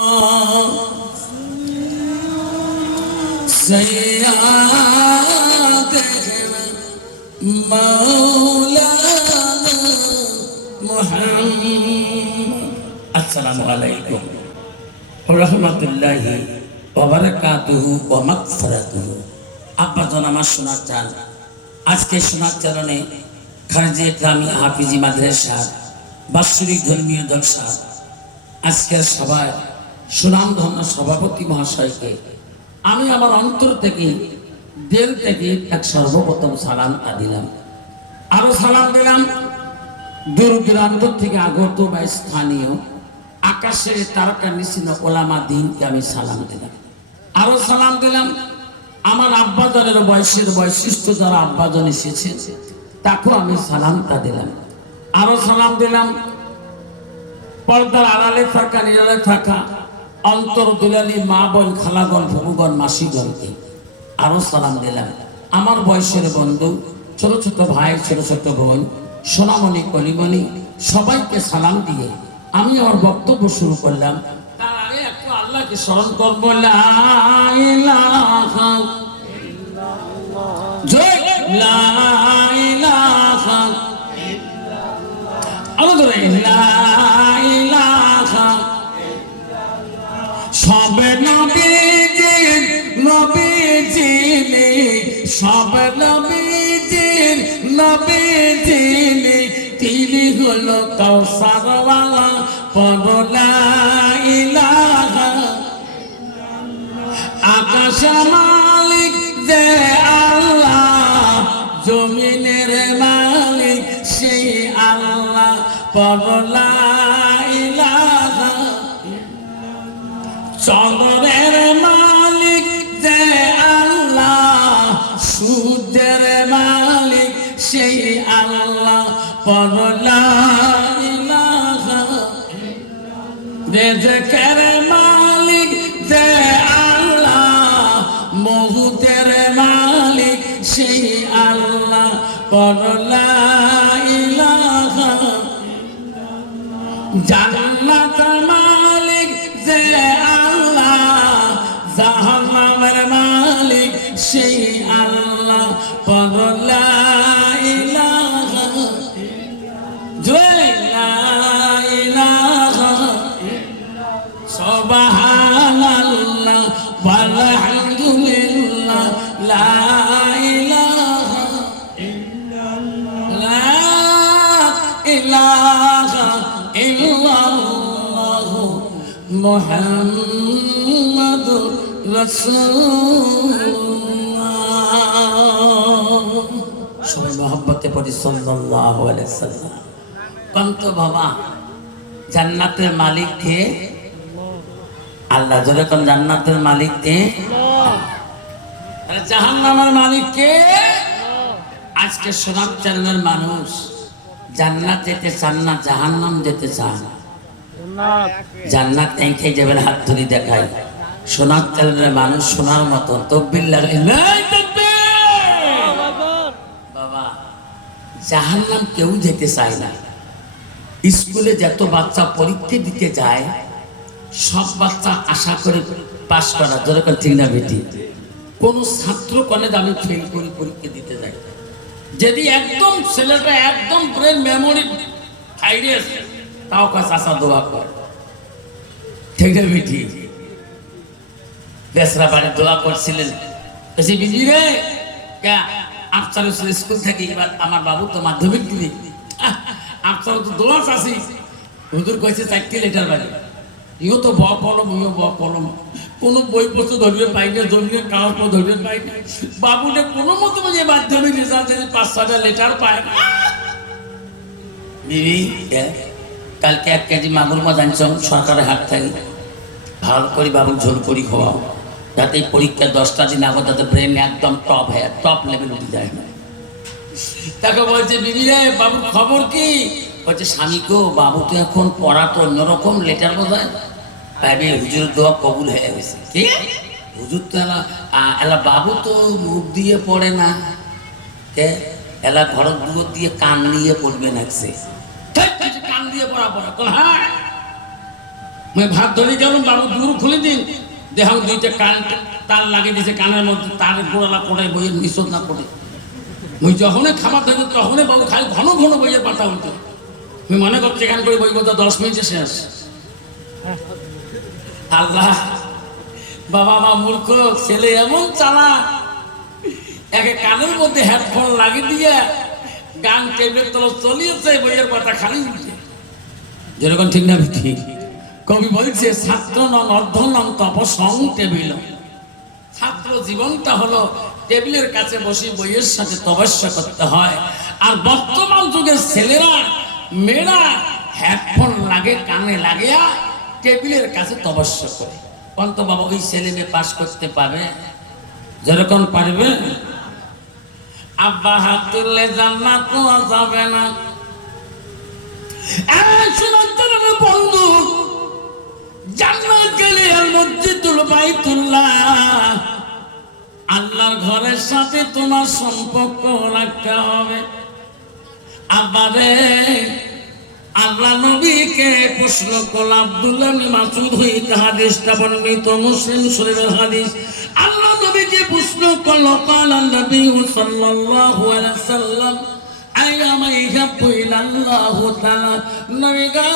আসসালামু আলাইকুম ওয়া রাহমাতুল্লাহি ওয়া বারাকাতুহু ওয়া মাগফিরাতুহু। আব্বাজান আমার সোনার চাঁদ, আজকে সোনার চাঁদনে খারজি ইসলামিয়া হাফিজি মাদ্রাসা বাৎসরিক ধর্মীয় জলসা আজকের সভায় সুনামধন্য সভাপতি মহাশয়কে আমি আমার অন্তর থেকে দিল থেকে এক সর্বপ্রথম সালাম দিলাম। আরো সালাম দিলাম দূর দূরান্ত থেকে আগত বা স্থানীয় আকাশের তারকা নিশ্চিন্ন ওলামা দিনকে আমি সালাম দিলাম। আরো সালাম দিলাম আমার আব্বাজানের বয়সের বৈশিষ্ট্য যারা আব্বাজন এসেছে তাকেও আমি সালামটা দিলাম। আরো সালাম দিলাম পর্দার আড়ালে থাকা নিরালে থাকা অন্তর দুলালি মা বোন খালাগণ ভবুগণ মাসিগণকে আরো সালাম দিলাম। আমার বয়সের বন্ধু ছোট ছোট ভাই ছোট ছোট বোন সোনামণি কলিমণি সবাইকে সালাম দিয়ে আমি আমার বক্তব্য শুরু করলাম। তার আগে একটু আল্লাহকে স্মরণ করবো, লা ইলাহা ইল্লাল্লাহ, জয় লা ইলাহা ইল্লাল্লাহ। সব নবীজির নবীজিনি, সব নবীজির নবীজিনি, তিনি হলো কাউসারওয়ালা, পড়ো লা ইলাহা। আকাশ মালিক যে আল্লাহ, জমিনের মালিক সেই আল্লাহ, পড়ো লা ইলাহা। চন্দ্রের মালিক যে আল্লাহ, সূর্যের মালিক সেই আল্লাহ, পড়ো লা ইলাহা। রিজকের মালিক যে আল্লাহ, মওতের মালিক সেই আল্লাহ, পড়ো লা ইলাহা। জান্নাতের মালিক যে আল্লাহ, জাহান্নামের মালিক সেই আল্লাহ, পড়ো লা ইলাহা। জয় লা ইলাহা সুবহানাল্লাহ ওয়ালহামদুলিল্লাহ, লা ইলাহা ইল্লাল্লাহ, লা ইলাহা ইল্লাল্লাহ মুহাম্মাদুর রাসূলুল্লাহ। সবাই মহব্বতে পড়ি সাল্লাল্লাহু আলাইহি ওয়াসাল্লাম। কন্ত বাবা জান্নাতের মালিক কে? আল্লাহ। জোরে কোন জান্নাতের মালিক কে? আল্লাহ। জাহান্নামের মালিক কে? আজকে সোনার চাঁদের মানুষ জান্নাত যেতে চান না, জাহান্নাম যেতে চান। জান্নাত এঁকে যাবেন, হাত ধরি দেখায়। সোনার চাঁদের মানুষ সোনার মতো তকবীর লাগে বাবা। জাহান্নাম কেউ যেতে চায় না। স্কুলে যত বাচ্চা পরীক্ষা দিতে যায় সব বাচ্চা আশা করে পাস করা, যেরকম ঠিক না বেটি? কোন ছাত্র কলেজ আমি ফেল করি পরীক্ষা দিতে যাই, যদি একদম ছেলেটা একদম ব্রেন মেমোরি হাইরে তাও কাছে আসা দোয়া করে, ঠিক না বেটি? বেসরা বাড়ি দোয়া করছিলেন, বিজি রে আপনার স্কুল থেকে এবার আমার বাবু তো মাধ্যমিক দিবি, আপনার তো দোয়া চাষি হুজুর কয়েছে 4টি লেটার বাড়ি, ইও তো ব কলম, ইও ব কলম, কোনো বইপত্র ধরবে পাইনি, ধরবে কাগজ ধরবে পাইনি। বাবুনে কোনো মতো যে মাধ্যমিক রেজাল্ট 5-6টা লেটার পায় না। দিদি কালকে 1 কেজি মাগুর মাছ আনছম সরকারের হাত থেকে, ভালো করে বাবুর ঝোল করি খাওয়াও, যাতে পরীক্ষা 10টা দিন আগে যাতে ব্রেন একদম টপ হয়, টপ লেভেল উঠে যায় না। তাকে বলছে বিবি রে বাবুর খবর কি? বলছে স্বামীকেও বাবু তো এখন পড়া তো অন্যরকম, লেটার বোঝায় ভাবি হুজুরের দোয়া কবুল হয়ে গেছে। কি হুজুর তো এলা বাবু তো মুখ দিয়ে পড়ে না, কে এলা ঘর দুয়ার দিয়ে কান নিয়ে পড়বে নাকছে, কান দিয়ে পড়া পড়া। হ্যাঁ মুই ভাত ধরে গেলাম, বাবু দূর খুলে দিন, দেখাম দুইটা কান তার লাগিয়ে দিয়েছে কানের মধ্যে, তার গোড়ালা করে বইয়ের নিষেধ না করে। মুই যখনই খাবার ধরি তখনই বাবু খাই ঘন ঘন বইয়ের পাতা উঠে। আমি মনে করছি এখান করে বই কথা 10 মিনিটে শেষ। আল্লাহ, বাবা মা মূর্খ, ছেলে এমন চালা, একে কানের মধ্যে হেডফোন লাগিয়ে দিয়ে গান টেবিলের তলা চলিয়েছে, বইয়ের পাতা খালি উঠে। যেরকম ঠিক না ঠিক? কবি বলছে ছাত্র নং অর্ধনং তপসং টেবিল। ছাত্র জীবনটা হলো টেবিলের কাছে বসে বইয়ের সাথে তপস্যা করতে হয়। আর বর্তমান যুগের ছেলেরা মেয়েরা হেডফোন লাগে কানে লাগিয়া টেবিলের কাছে তপস্যা করে। অন্ত বাবা ওই ছেলে মেয়ে পাস করতে পারবে? যেরকম পারবে। আব্বা হাত তুললে জান্নাত পাওয়া যাবে না। বন্ধু, জান্নাত গেলে মসজিদুল বাইতুল্লাহ, আল্লাহর ঘরের সাথে তোমার সম্পর্ক রাখতে হবে। আবারে আল্লাহ নবীকে প্রশ্ন করল, আব্দুল্লাহ ইবনে মাসউদ হইতে হাদিসটা বর্ণিত, মুসলিম শরীফের হাদিস। আল্লাহ নবীকে প্রশ্ন করল, قال النبي صلى الله عليه وسلم আইয়ামা ইহাব্বু ইলাল্লাহু তাআলা। নবী গো,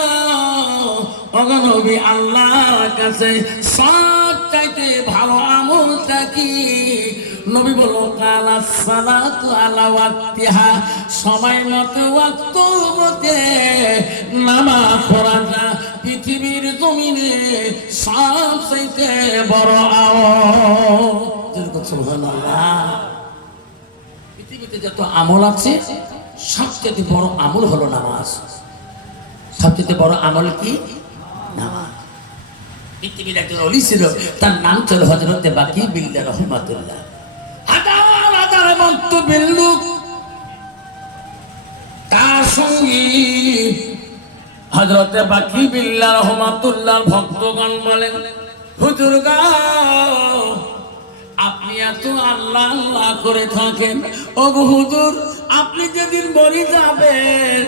ওগো নবী, আল্লাহর কাছে সবচাইতে ভালো আমলটা কি? নবী বলল, কালা সালাতু আলা ওয়াক্তিহা, সময় মতো ওয়াক্ত মতে নামাজ পড়া পৃথিবীর জমিনে সবচাইতে বড় আমল। সুবহানাল্লাহ। পৃথিবীতে যত আমল আছে সবচেয়ে বড় আমল হলো নামাজ। সবচেয়ে বড় আমল কি? নামাজ। পৃথিবীর একজন ওলি ছিল, তার নাম ছিল হযরতে বাকি বিল্লাহ রহমাতুল্লাহ। হাজার হাজার মন্তব্যের লোক তার সঙ্গী হযরতে বাকি বিল্লাহ রহমাতুল্লাহ ভক্তগণ বলেন, হুজুর গো, আপনি এত আল্লাহ আল্লাহ করে থাকেন, ও হুজুর, আপনি যেদিন মরে যাবেন,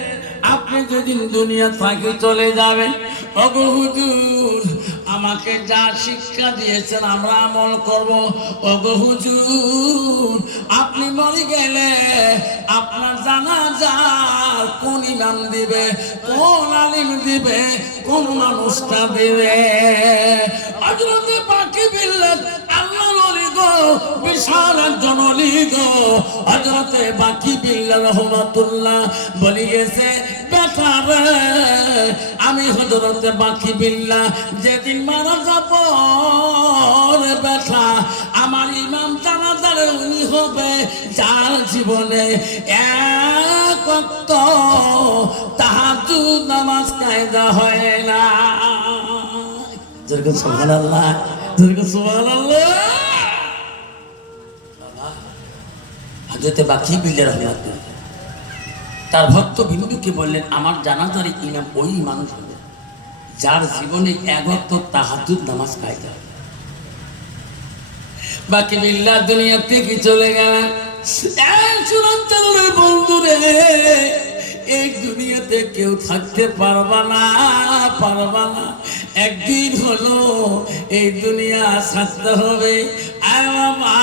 আপনি যেদিন দুনিয়া থেকে চলে যাবেন, ও হুজুর, আমাকে যা শিক্ষা দিয়েছেন আমরা আমল করব। ও হুজুর, আপনি মরে গেলে আপনার জানাজার কোন ইমাম দিবে, কোন আলিম দিবে, কোন মানুষটা দিবে? হযরতে বাকি বিল্লাহ আল্লাহর ওলি গো, বিশাল একজন ওলি গো। হযরতে বাকি বিল্লাহ রহমাতুল্লাহ বলি গেছে, বেটা রে, আমি হযরতে বাকি বিল্লাহ যেদিন মারা যাব রে বেটা, আমার ইমাম জানাজার উনি হবে যার জীবনে এক ওয়াক্ত তাহাজ্জুদ নামাজ কায়দা হয় না। যেরকম সুবহানাল্লাহ, যেরকম সুবহানাল্লাহ। হযরতে বাকি বিল্লাহ রহমাতুল্লাহ তার ভক্ত বিন্দুকে বললেন, আমার জানাজার ইমাম ওই মানুষ হবে যার জীবনে এক ওয়াক্ত তাহাজ্জুদ নামাজ কায়দা। বাকি বিল্লাহ দুনিয়া থেকে চলে গেলেন। বন্ধুরে, এই দুনিয়াতে কেউ থাকতে পারবা না, পারবা না। একদিন হলো এই দুনিয়া ছাড়তে হবে। আয় বাবা,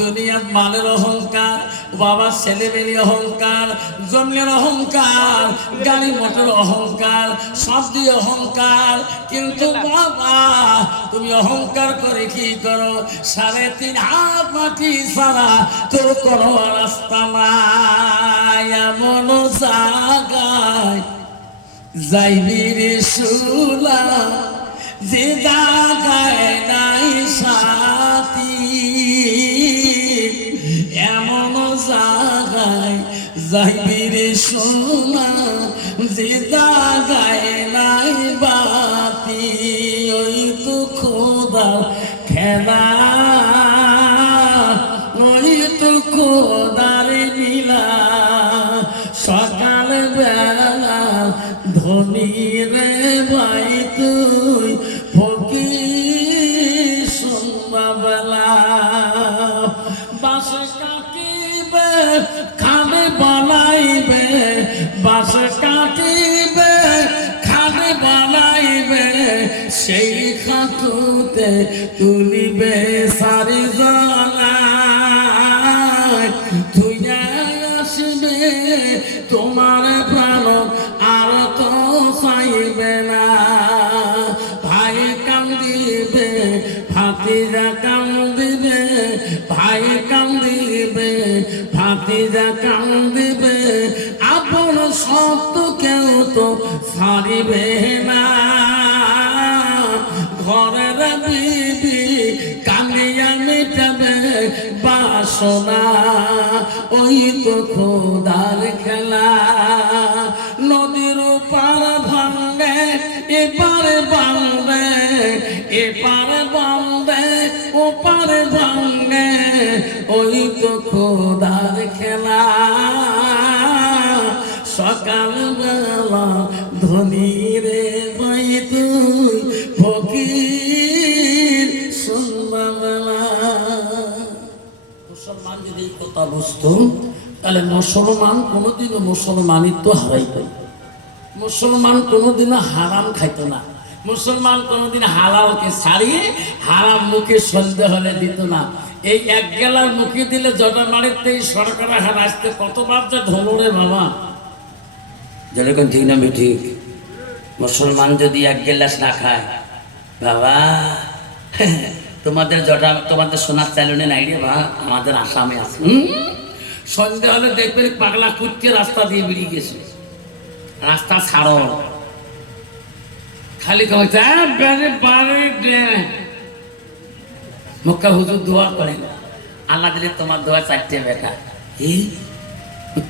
দুনিয়ার মালের অহংকার, বাবা ছেলে মেয়ের অহংকার, জমির অহংকার, গাড়ি মোটর অহংকার, সব দিয়ে অহংকার। কিন্তু বাবা, তুমি অহংকার করে কি করো? 3.5 হাত মাটি ছাড়া তোর কোনো রাস্তা নাই। এমন জায়গায় যাইবি রে শুলা, যে জায়গায় নাই সাথী। এমন জায়গায় যাইবি রে সোনা, যে জায়গায় নাই বাতি। ওই তো খোদা খেলা, ওই তো খোদার লীলা। সকাল বেলা ধনী রে ভাই তুই, ফকির সন্ধ্যাবেলা। বাঁশ কাটিবে খাবে বানাইবে, বাঁশ কাটিবে খাবে বানাইবে, খাটুতে তুলিবে সারি জ্বালায় ধুইয়া আসবে তোমার প্রাণ আর তো চাইবে না ভাই কান্দিবে ভাতিজা কান্দিবে ভাই কান্দিবে ভাতিজা কান্দিবে আপন সত্য কেউ তো ছাড়িবে না ঘরের বিবি কান্দিয়া মেটাবে বাসনা ওই তো খোদার খেলা নদীর পার ভাঙবে এপারে ভাঙবে এপারে ভাঙবে ওপারে ভাঙবে ওই তো খোদার খেলা সকাল বেলা ধনী রে ভাই তুই ফকির সন্ধ্যাবেলা মুসলমান যদি এই কথা বুঝতো তাহলে মুসলমান কোনোদিনও মুসলমানিত্ব হারাইতো মুসলমান কোনোদিনও হারাম খাইতো না মুসলমান কোনোদিন হালালকে ছাড়িয়ে হারাম মুখে সন্দেহ হলে দিত না এই এক গেলার মুখে দিলে জটা মারিতে সরকার হার আসতে কতবার যে ধরে বাবা যেরকম ঠিক না ঠিক মুসলমান যদি এক গেলাস না খায় বাবা তোমাদের জটা তোমাদের সোনার চাইলনে নাই রে বা আমাদের আসামে আছে সন্ধ্যে হলে দেখবেন পাগলা কুটকে রাস্তা দিয়ে বেরিয়ে গেছে রাস্তা ছাড়ো খালি মক্কা হুজুর দোয়া করেন আল্লাহ দিলে তোমার দোয়া চারটে বেটা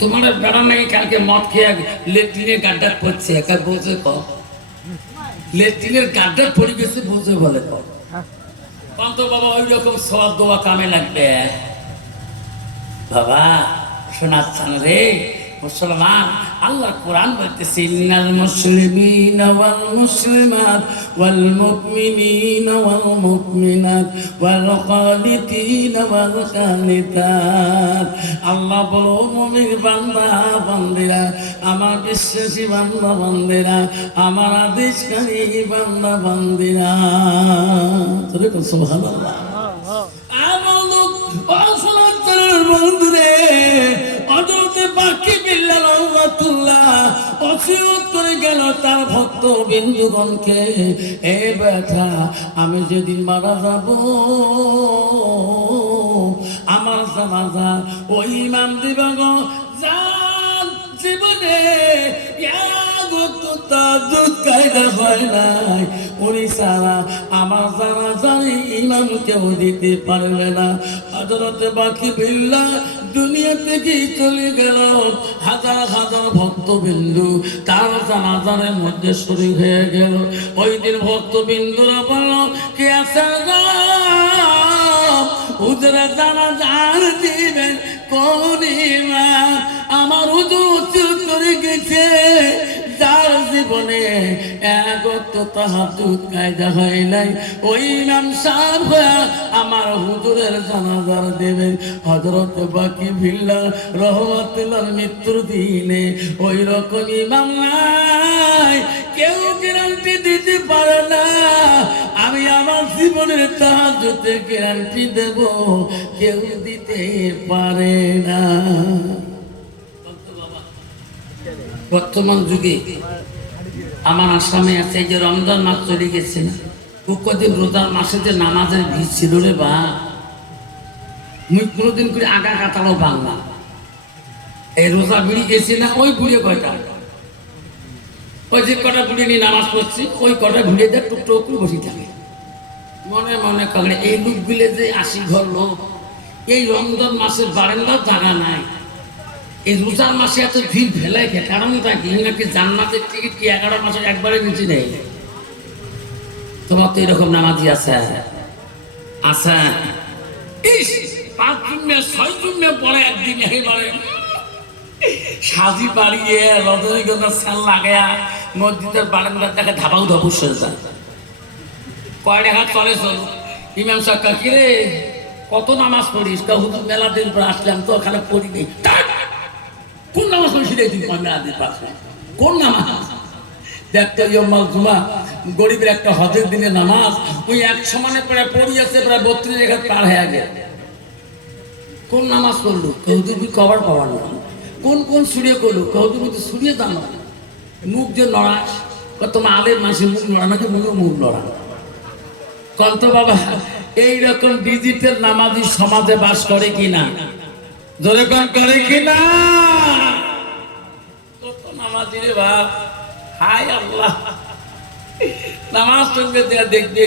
তোমার বেড়া নাকি কালকে মদ খেয়ে লেট্রিনের গাড্ডা পড়ছে একা বোঝে ক লেট্রিনের গাড্ডা পড়ে গেছে বোঝে বলে ক কত বাবা ওই রকম সব দোয়া কামে লাগবে বাবা শোনাচ্ছেন রে মুসলমান আল্লাহ কোরআন বলতেছে ইন্নাল মুসলিমিনা ওয়াল মুসলিমাত ওয়াল মুমিনিনা ওয়াল মুমিনাত ওয়াল কানিতিনা ওয়াল কানিতাত আল্লাহ বলো মুমিন বান্দা বান্দিরা আমার বিশ্বাসী বান্দা বান্দিরা আমার আদেশকারী বান্দা বান্দিরা তোরে কোন সুবহানাল্লাহ আমলু ওয়াসলাতুল বন্ধুরে হযরতে বাকি বিল্লাহ রাহমাতুল্লাহ ওসিয়ত করে গেল তার ভক্ত বিন্দুগণকে এ বেটা আমি যেদিন মারা যাব আমার জানাজা ওই ইমাম দিবগ জান জীবনে উনি সারা আমার জানাজার ইমাম কেউ দিতে পারবে না হযরতে বাকি বিল্লাহ দুনিয়া থেকে চলে গেল হাজার হাজার ভক্তবিন্দু তার জানাজারের মধ্যে শরীর হয়ে গেল ওই দিন ভক্তবিন্দুরা বলল কে আছে হুজুরে জানাজার দিবেন কোন ইমাম আমার হুজুর চুপ করে গেছে যার জীবনে একত্র তাহাজ্জুদ কায়দা হয় নাই ওই ইমাম সাহেব আমার হুজুরের জানাজার দেবেন হযরত বাকি বিল্লাহ রাহমাতুল্লাহ মৃত্যুর দিনে ওই রকম ইমাম নাই কেউ গ্যারান্টি দিতে পারে না আমি আমার জীবনের তাহাজ্জুদে গ্যারান্টি দেব কেউ দিতে পারে না বর্তমান যুগে আমার আসামে আছে এই যে রমজান মাস চলে গেছে না কদিন রোজার মাসে যে নামাজের ভিড় ছিল রে বা মুই কোনোদিন করে আগা কাটালো বাংলা এই রোজা বিড়ি গেছি না ওই বুড়ে কয়টা ওই যে কটা বুড়ে নিয়ে নামাজ পড়ছি ওই কটা ঘুরে দেয় টুকটো করে বসে থাকে মনে মনে কাগড়ে এই লোকগুলো যে 80 ঘর লোক এই রমজান মাসের বারান্দাও জায়গা নাই এই রোজার মাসে এত ভিড় ফেলাই খেয়ে কারণটা কি নাকি জান্নাতের টিকিট কি 11 মাসে একবারে নিচে নেই তোমার তো এরকম নামাজি আছে আচ্ছা 5 জুম্মে 6 জুম্মে পরে একদিন এবারে সাজি পাড়িয়ে রজনীগন্ধার সেল লাগায়া মসজিদের বারান্দার দেখে ধাবাও ধপুস হয়ে যায় কয় টাকা চলে চলো ইমাম সাহেব কিরে কত নামাজ পড়িস হুজুর মেলা দিন পর আসলাম তো ওখানে পড়ি নেই কোন নামাজ পড়ি সেটাই তুই মেলা দিন পাশে কোন নামাজ দেখতে ইয়মাল জুমা গরিবের একটা হজের দিনে নামাজ ওই এক সমানে প্রায় পড়িয়েছে প্রায় 32 রেখাত পার হয়ে গেছে। কোন নামাজ পড়লো কেউ তুমি কবার পাওয়ার না, কোন কোন সুরিয়ে করলো কেউ তুমি তো সুরিয়ে জানো, মুখ যে নড়াস তোমার আলের মাসে মুখ নড়া নাকি মুখ নড়া কন্ত বাবা। এইরকম ডিজিটাল নামাজি সমাজে বাস করে কিনা, জোরে কোন করে কিনা? কত নামাজি রে বাপ, হায় আল্লাহ। নামাজ সঙ্গে দেখবে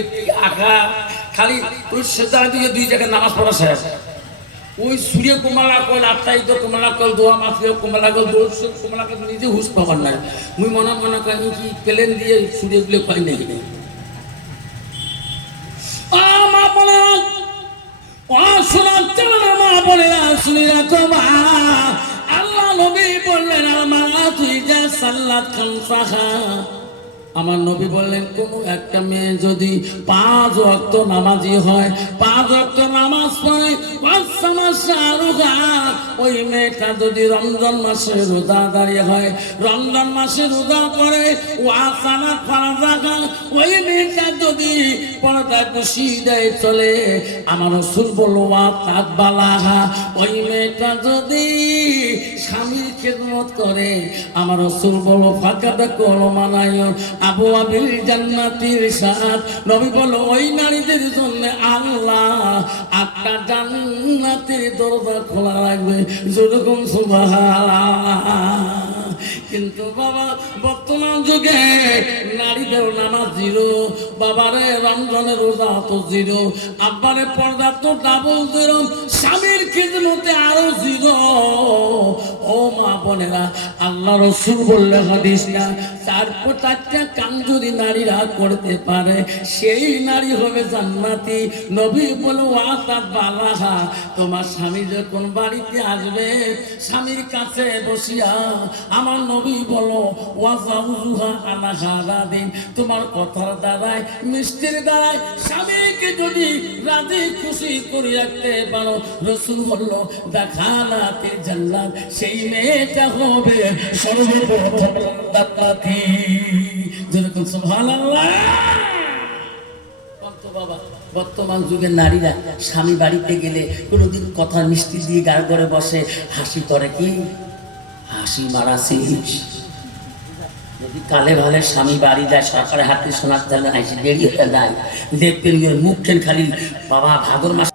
আঁকা খালি ওই সেজা দিয়ে 2 জায়গায় নামাজ পড়া শেষ। ওই সূর্য কুমালা কল আটটাই তো কুমালা কল দোয়া মাফিয়া কুমালা কল দোষ কুমালা কল নিজে হুশ পাবার নাই। মুই মনে করি কি প্লেন দিয়ে সূর্য গুলো পাই নাকি মা বলে শোনার চালা মা বলে শুনি রাখো মা। আল্লাহ নবী বললেন আমার তুই যা সাল্লাত খামসাহা, আমার নবী বললেন কোন একটা মেয়ে যদি 5 ওয়াক্ত নামাজি হয়, 5 ওয়াক্ত নামাজ পড়ে, ওই মেয়েটা যদি রমজান মাসে রোজাদারি হয়, রমজান মাসে রোজা করে, ওই মেয়েটা যদি পর্দায় বসি দেয় চলে, আমার রাসূল বলল ওই মেয়েটা যদি স্বামীর খেদমত করে, আমার রাসূল বলল ফাকাদ কলমানায় আবু আবিল জান্নাতির সাথ। নবী বলো ওই নারীদের জন্য আল্লাহ 8টা জান্নাতের দরজা খোলা রাখবে, যেরকম সুবহানাল্লাহ। কিন্তু বাবা বর্তমান যুগে নারীদের নামাজ 0, বাবারে রমজানের রোজা তো 0, আব্বারে পর্দা তো ডাবল 0, স্বামীর খিদমতে আরো 0। ও মা বোনেরা, আল্লাহ রাসূল বললে হাদিসটা 4-5টা কাম যদি নারীরা করতে পারে সেই নারী হবে জান্নাতি। নবী বলো ওয়াতাত বালাহা, তোমার স্বামী যখন বাড়িতে আসবে স্বামীর কাছে বসিয়া আমার নবী বলো ওয়াজাউজুহা আলা হারাদিন, তোমার কথার দ্বারায় মিষ্টির দ্বারায় স্বামীকে যদি রাজি খুশি করে রাখতে পারো, রাসূল বলল দেখালাতে জান্নাত, সেই মেয়েটা হবে সর্বপ্রথম জান্নাতি। যেরকম সুবহানাল্লাহ। বাবা বর্তমান যুগের নারীরা স্বামী বাড়িতে গেলে কোনোদিন কথা মিষ্টি দিয়ে গাড় করে বসে, হাসি করে কি হাসি মারা শেষ। যদি কালে ভালে স্বামী বাড়ি যায় সরকারের হাতে শোনার জন্য হাসি দেরি হয়ে যায়, দেখবেন মুখেন খালি বাবা ভাদর মাস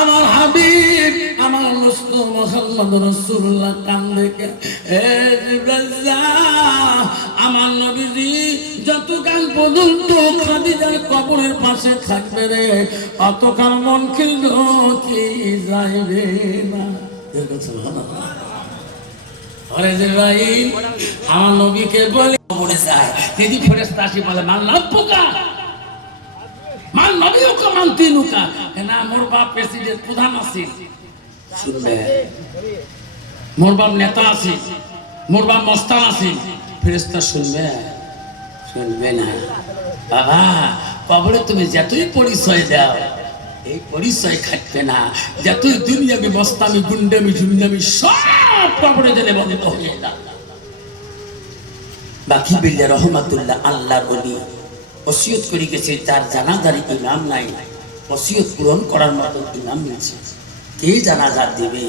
আমার হাবিব আমার মুহাম্মদ রাসূলুল্লাহ কান দেখে আমার নবীজি যতকাল পর্যন্ত খাদিজার কবরের পাশে থাকবে রে, অতকাল মন খিল কি যাইবে না। আমার নবীকে বলে কবরে যায়, যদি ফেরেশতা আসি বলে মানলাম পোকা মান নবীও কা মানতি নুকা না, মোর বাপ প্রেসিডেন্ট প্রধান আছে শুনবে, মোর বাপ নেতা আছে, মোর বাপ মস্তান আছে, ফেরেশতা শুনবে শুনবে না। বাবা কবরে তুমি যতই পরিচয় দাও এই পরিচয় খাটবে না, যতই দুনিয়াবি মস্তামি গুন্ডামি ঝুন্ডামি সব কবরে গেলে বন্ধ হয়ে যায়। বাকি বিল্লাহ রহমাতুল্লাহ আল্লাহর ওলি ওসিয়ত করে গেছে, তার জানাজার ইমাম নাই, ওসিয়ত পূরণ করার মতো ইমাম আছে, কে জানাজা দিবে?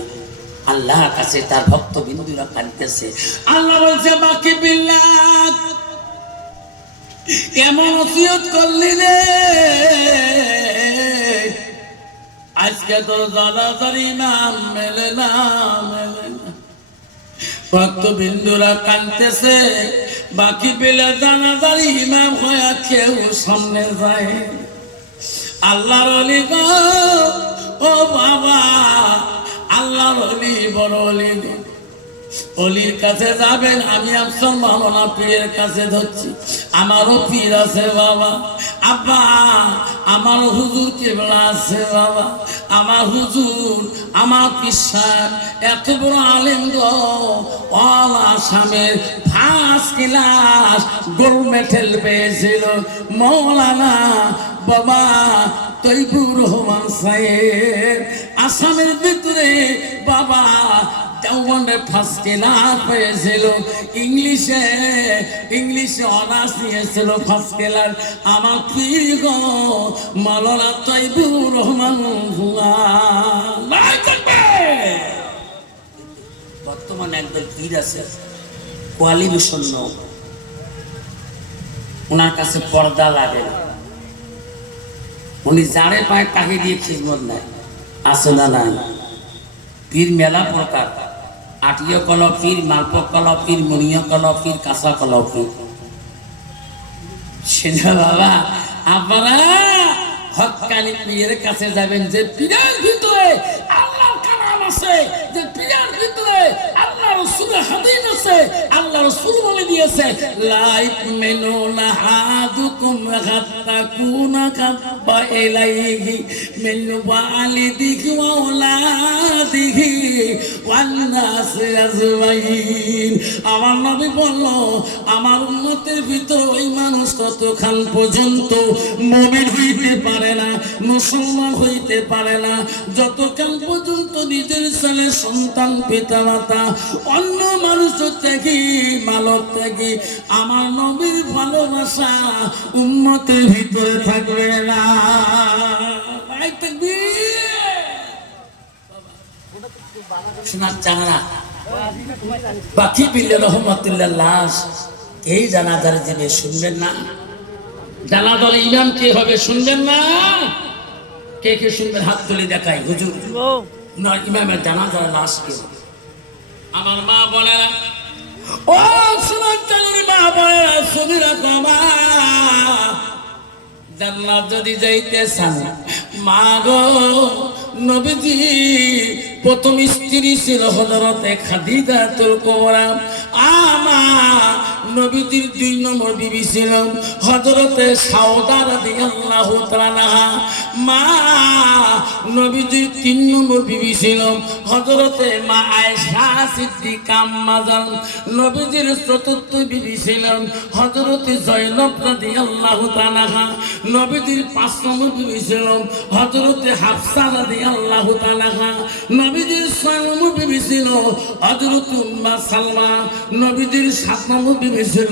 আল্লাহর কাছে তার ভক্ত বিন্দুরা কাঁদতেছে। আল্লাহ বলছে বাকি বিল্লাহ কেমন ওসিয়ত করলি রে, আজকে তো জানাজার ইমাম মেলে না মেলে না। ভক্ত বিন্দুরা কাঁদতেছে, বাকি বেলা জানাজার ইমাম হয়ে কেউ সামনে যায়। আল্লাহর ওলি গো ও বাবা, আল্লাহর ওলি বড় ওলি গো, অলির কাছে যাবেন। আমি আফসর মামনা পীরের কাছে ধরছি, আমারও পীর আছে বাবা। আব্বা আমার হুজুর কেবলা আছে বাবা, আমার হুজুর আমার পিসার এত বড় আলেম গো, অল আসামের 1st ক্লাস গোল্ড মেডেল পেয়েছিল মৌলানা বাবা তৈবুর রহমান সাহেব। আসামের ভিতরে বাবা দেওবন্দের ফার্স্ট ক্লাস পেয়েছিল, ইংলিশে অনার্স নিয়েছিল ফার্স্ট ক্লাস। আমার পীর গো মাওলানা তাইবুর রহমানুল্লাহ। বর্তমানে একদল পীর আছে কোয়ালিফিকেশন, ওনার কাছে পর্দা লাগে না, উনি যারে পায় তাকে দিয়ে খিদমত নেয়। আছে না নাই? পীর মেলা প্রকার, আটিয় কল পীর, মালপ কল পীর, মনিয় কল পীর, কাঁচা কল পীর। সেটা বাবা আপনারা হক্কানি পীরের কাছে যাবেন, যে পীরের ভিতরে আল্লাহর কালাম আছে, যে পীরের ভিতরে আল্লাহ রাসূলের হাদিস আছে। আল্লাহ রাসূল বলে দিয়েছে, লা ইউমিনুনা আহাদুকুম হাত্তা কুনা কাব্বা ইলাইহি মিন ওয়ালিদিহি ওয়া আওলাদিহি ওয়ান নাসি আজমাইন। আমার নবী বলল, আমার উম্মতের ভিতর ওই মানুষ ততক্ষণ পর্যন্ত মুমিন হইতে পারে না, মুসলমান হইতে পারে না, যতক্ষণ পর্যন্ত নিজের ছেলে সন্তান পিতা মাতা অন্য মানুষ থেকে মালক থেকে আমার নবীর ভালোবাসা উম্মতের ভিতরে থাকবে না। শোনার জানা বাকি বিল্লাহ রহমাতুল্লাহ লাশ এই জানাজার যাবে, শুনবেন না? জানাজার ইমাম কে হবে শুনবেন না? কে কে শুনবেন হাত তুলে দেখায়। হুজুর না, ইমামের জানাজার লাশ কে? আমার মা বলে না, ও শোনার জানার মা বলে না, শুনিরা কমা জান্নাত যদি যাইতে চান মা গো, নবীজি প্রথম স্ত্রী ছিল হযরতে খাদিজাতুল কুবরা। আমার নবীজির 2 নম্বর বিবি ছিল হযরতে সাউদা রাদিয়াল্লাহু তাআলা। মা নবীজির 3 নম্বর বিবি ছিল হযরতে মা আয়েশা সিদ্দিকা আম্মাজান। নবীজির 4র্থ বিবি ছিল হযরতে জয়নব রাদিয়াল্লাহু তাআলা। নবীজির 5 নম্বর বিবি ছিল হযরতে হাফসা রাদিয়াল্লাহু তাআলা। নবীজির 6 নম্বর বিবি ছিল হযরত উম্মে সালমা। নবীজির 7 নম্বর বিবি ছিল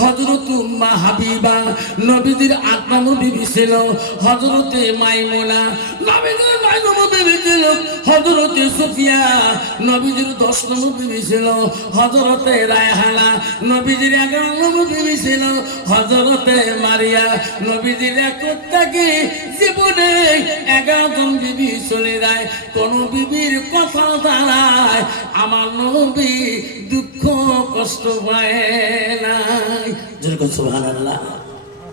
হযরত উম্মে হাবিবা। নবীজির 8 নম্বর বিবি ছিল হযরতে মাইমুনা। নবীজির 9 নম্বর বিবি ছিল হযরতে সুফিয়া। নবীজির 10 নম্বর বিবি ছিল হযরতে রায়হানা। নবীজির 11 নম্বর বিবি ছিল হযরতে মারিয়া। নবীজির একটাকে জীবনে 11 জন বিবি চলে যায়, কোন বিবির কথা দাঁড়ায় আমার নবী দুঃখ কষ্ট পায় না। যেরকম সুবহানাল্লাহ।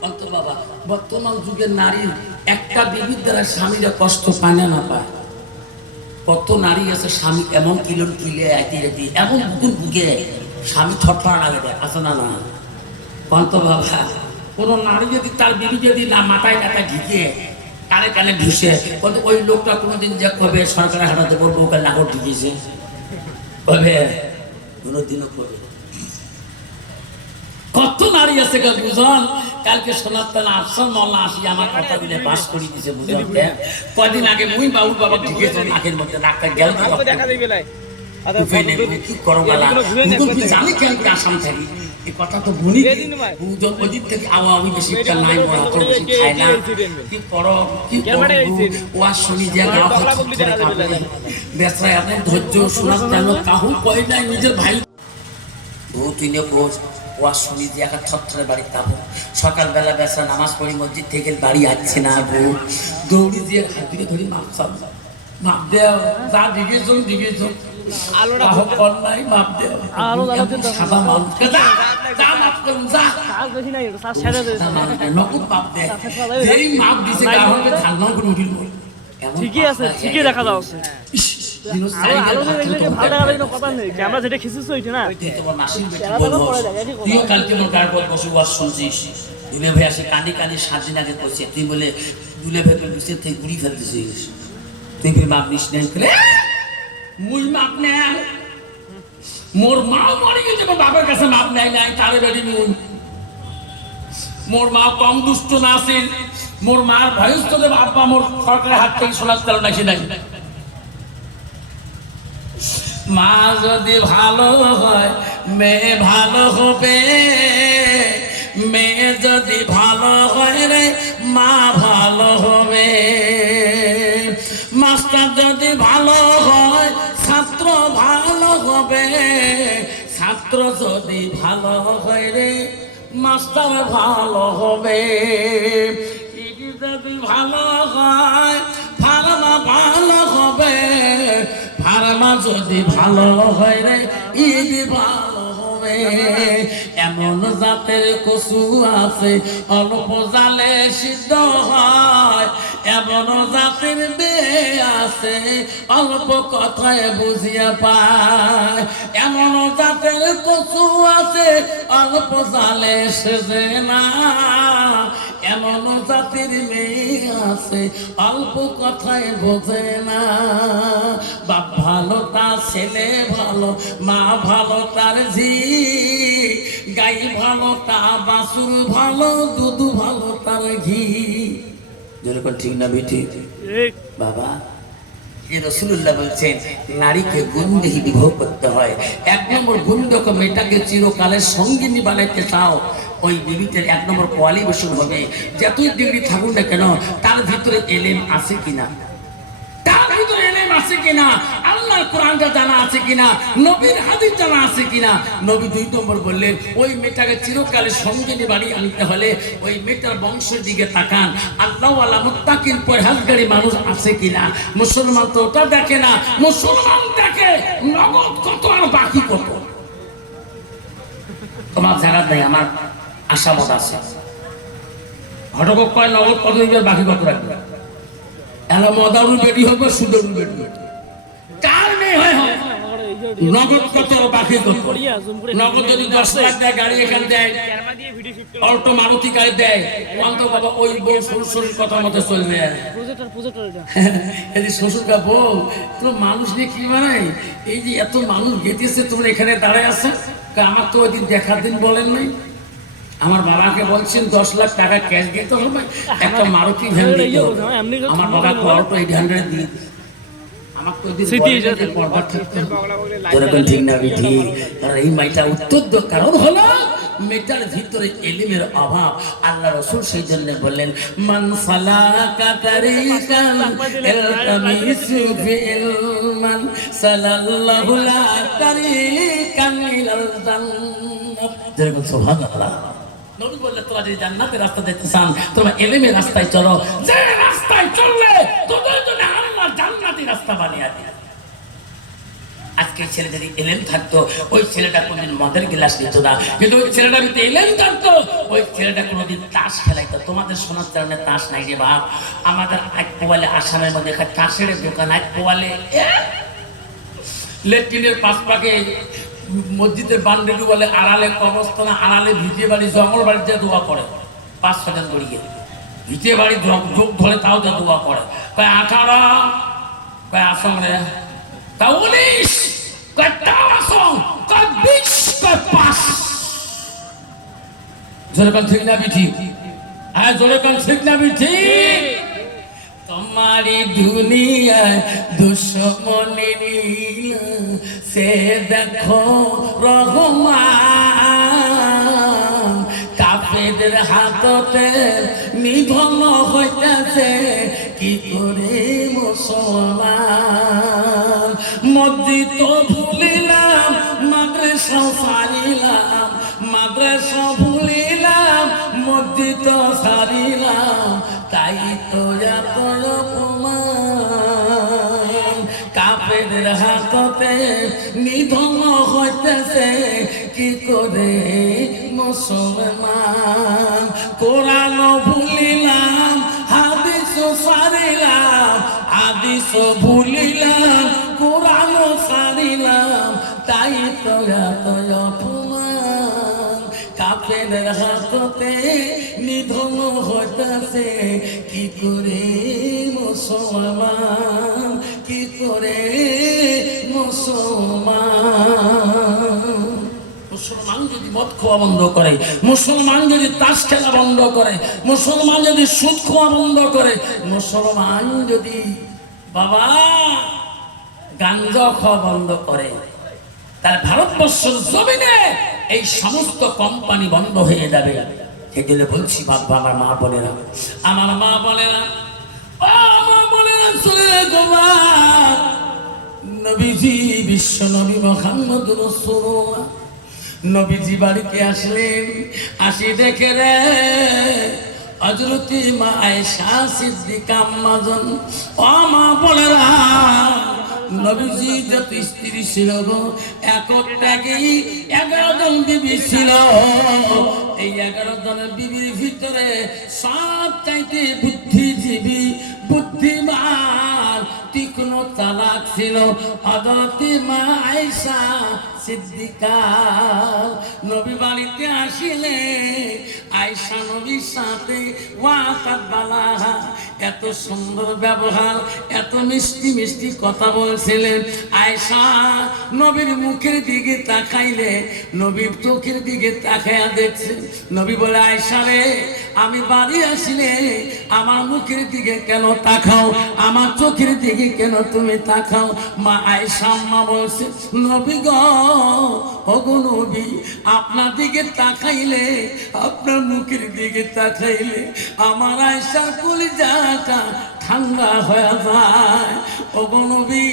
অন্তর বাবা, বর্তমান যুগের নারীর একটা বিবির দ্বারা স্বামীরা কষ্ট পায় না পায়? কত নারী আছে স্বামী এমন কিলন কিলে আইতে এমন বুকুর বুকে স্বামী ছটফট লাগে দেয়, আছে না? না অন্তর বাবা, কোন নারী যদি তার বিবি যদি না মাথায় টাকা ঢিকে কানে কানে ঢুসে, ওই লোকটা কোনোদিন যে কবে সরকারের হাটাতে বলবো ওকে নাগর ঢুকিয়েছে, কবে? কোনোদিনও কবে। কত নারী আছে বুঝন। কালকে শোনাতেন আফসার মোল্লা আসি আমার কথাগুলো বাস করে দিয়েছে বুঝলেন। কদিন আগে মুই বাবুর বাবা ঢুকেছে নাকের মধ্যে, নাকটা গেল কি করো বলা জানি কেন করে আসাম থাকি এই কথা তো বলি। ওদিক থেকে আমি বেশি নাই খাই না, কি করো কি ওয়াজ শুনি যে বেসরায় আপনার ধৈর্য শোনার যেন কাহু কয় নাই নিজের ভাই বউ তুই বোঝ। ওয়াজ শুনি যে একটা থরথরে বাড়ি কাবো, সকালবেলা বেসরা নামাজ পড়ি মসজিদ থেকে বাড়ি আসছে না বউ, দৌড়ি দিয়ে হাত দিকে ধরি মাপ চাল মাপ দেও যা দিগেছ ঠিকই আছে, ঠিকই দেখা যাচ্ছে। ক্যামেরা যেটা খিচেছো ওইটা না, তুইও কালকে বসে ওয়াজ শুনছিস। দুলে ভাই আসে কাঁদি কাঁদি 7 দিন আগে করছে, তুই বলে দুলে ভাই নিচে থেকে ঘুরি ফেলতেছিস, তুই মাপ নিস নেই মুই মাপ নেয়। মোর মাও মরে গেছে, বাবার কাছে মাপ নেয় নাই তারে বেড়ি মুই। মোর মা কম দুষ্ট না আছেন, মোর মার ভয়স্থ আব্বা মোর সরকারের হাত থেকে শোনার কারণ আসে নাই। মা যদি ভালো হয় মেয়ে ভালো হবে, মেয়ে যদি ভালো হয় রে মা ভালো হবে, মাস্টার যদি ভালো হয় ছাত্র ভালো হবে, ছাত্র যদি ভালো হয় রে মাস্টার ভালো হবে, ইডি যদি ভালো হয় ফার্মা ভালো হবে, ফার্মা যদি ভালো হয় রে ইডি ভালো হবে। এমন জাতের কচু আছে অল্প জালে সিদ্ধ হয়, এমন জাতের মেয়ে আছে অল্প কথায় বুঝিয়া পায়, এমন জাতের কচু আছে অল্প জালে সেজে না, এমন জাতির মেয়ে আছে অল্প কথায় বোঝে না। বাপ ভালো তার ছেলে ভালো, মা ভালো তার ঝি, গাই ভালো তা বাছুর ভালো, দুধ ভালো তার ঘি। যেরকম ঠিক না বেটি ঠিক। বাবা? রাসূলুল্লাহ বলছেন নারীকে গুণ দিয়ে বিবাহ করতে হয়। এক নম্বর গুণ দেখো, মেয়েটাকে চিরকালের সঙ্গিনী বানাইতে চাও, ওই বিবিদের এক নম্বর কোয়ালিফিকেশন হবে যতই ডিগ্রি থাকুন না কেন তার ভিতরে এলেম আছে কিনা, তার ভিতরে এলেম আছে কিনা, আল্লাহর কোরআনটা জানা আছে কিনা, নবীর হাদিস জানা আছে কিনা। নবী দুই নম্বর বললেন ওই মেয়েটাকে চিরকালের সঙ্গিনী বানিয়ে আনতে হলে ওই মেয়েটার বংশের দিকে তাকান, আল্লাহওয়ালা মুত্তাকিন পরহেজগারী মানুষ আছে কিনা। মুসলমান তো ওটা দেখে না, মুসলমান দেখে নগদ কত আর বাকি কত। তোমার জায়গা নেই, আমার আশামত আছে। ঘটক কয় নগদ কত দিবেন বাকি কত রাখবে, এলা মদারু বেরি হবে সুদরু বেরি হবে, কার মেয়ে হয় হয় নগদ কত বাকি কত। নগদ যদি 10 লাখ দেয় গাড়ি এখান দেয়, অল্টো মারুতি গাড়ি দেয়, অন্ত বাবা ওই বউ শ্বশুরের কথা মতো চলবে। এই শ্বশুরকা বউ তোর মানুষ নিয়ে কি বানাই, এই যে এত মানুষ গেতেছে তোমরা এখানে দাঁড়ায় আছে, আমার তো ওই দিন দেখার দিন বলেন নাই, আমার বাবাকে বলছেন 10 লাখ টাকা ক্যাশ দিতে হবে, একটা মারুতি ভ্যান দিতে হবে। আমার বাবা অল্টো 800 দিয়ে আমার তো দিন পর্দা থাকতে এরকম ঠিক না বিধি। কারণ এই মাইটার উত্তর কারণ হলো মেয়েটার ভিতরে এলিমের অভাব। আল্লাহ রাসূল সেই জন্য বললেন মান সালাকা তারিকান ইলতামিসু ফিলমান সালাল্লাহু লা তারিকান ইলাল জান্নাত। যেরকম সুবহানাল্লাহ। নবী বললেন তোমরা যদি জান্নাতের রাস্তা দেখতে চান তোমরা এলিমের রাস্তায় চলো, যে রাস্তায় চললে তোদের জন্য আল্লাহ জান্নাতি রাস্তা বানিয়ে দিবেন। আজকে ছেলে যদি এলেম থাকতো ওই ছেলেটা কোনদিন মদের গ্লাস নিত না, কিন্তু ওই ছেলেটা যদি এলেম থাকতো ওই ছেলেটা কোনদিন তাস খেলাইতো। তোমাদের শোনার কারণে তাস নাই রে বাপ, আমাদের এক পোয়ালে আসামের মধ্যে তাসের দোকান, এক পোয়ালে লেট্রিনের পাশ পাকে মসজিদের বান্ডেলু বলে আড়ালে কবরস্থানে আড়ালে ভিটে বাড়ি জঙ্গল বাড়িতে দোয়া করে 5-6 জন গড়িয়ে ভিটে বাড়ি যোগ ধরে তাও যা দোয়া করে, কয় 18, কয় আসং রে, কয় 19, কয় তাও আসং, কয় 20, কয় 5। জোরে কোন ঠিক না বিঠি, হ্যাঁ জোরে কোন ঠিক না বিঠি। তোমারি দুনিয়ায় দুশ্মনী নীল সে দেখো রহমান, কাফেরদের হাততে নিধন হইতেছে কি করে মুসলমান। মসজিদ তো ভুলিলাম, মাদ্রাসা সারিলাম, মাদ্রাসা ভুলিলাম, মসজিদ সারিলাম, তাই তো এত অপমান। কাফেরদের হাততে নিধন হইতেছে কি করে মুসলমান। কোরআন ভুলিলাম, হাদিস সারিলাম, হাদিস ভুলিলাম, কোরআন সারিলাম, তাই তো এত অপমান। কাফেরদের হাততে নিধন হইতেছে কি করে মুসলমান, কি করে মুসলমান। মুসলমান যদি মদ খাওয়া বন্ধ করে, মুসলমান যদি তাস খেলা বন্ধ করে, মুসলমান যদি সুদ খাওয়া বন্ধ করে, মুসলমান যদি বাবা গাঞ্জা খাওয়া বন্ধ করে, তাহলে ভারতবর্ষের জমিনে এই সমস্ত কোম্পানি বন্ধ হয়ে যাবে। সেগুলো বলছি বাবা, আমার মা বোনেরা, আমার মা বোনেরা, আমার বোনেরা, চলে গো নবীজি, বিশ্ব নবী মুহাম্মদ রাসূলুল্লাহ নবীজি বাড়িতে আসলেন। আসি দেখে রে হযরতে মা আয়েশা সিদ্দিকা আম্মাজান, ও মা বোনেরা, নবীজি যত স্ত্রী ছিল গো, একটাকেই 11 জন বিবি ছিল। এই 11 জনের বিবির ভিতরে সব চাইতে বুদ্ধিজীবী, বুদ্ধিমান, তীক্ষ্ণ চালাক ছিল হযরতে মা আয়েশা সিদ্দিকা। নবী বাড়িতে আসিলে আয়েশা নবীর সাথে ওয়াকাত বালাহা, এত সুন্দর ব্যবহার, এত মিষ্টি মিষ্টি কথা বলছিলেন। আয়েশা নবীর মুখের দিকে তাকাইলে নবীর চোখের দিকে তাকায়া দেখছে। নবী বলে, আয়েশা রে, আমি বাড়ি আসিলে আমার মুখের দিকে কেন তাকাও, আমার চোখের দিকে কেন তুমি তাকাও? মা আয়েশা আম্মা বলছে, নবী গো, ওগো নবী, আপনার দিকে তাকাইলে, আপনার মুখের দিকে তাকাইলে আমার আয়েশার কলিজাটা ঠান্ডা হয়ে যায়। ওগো নবী,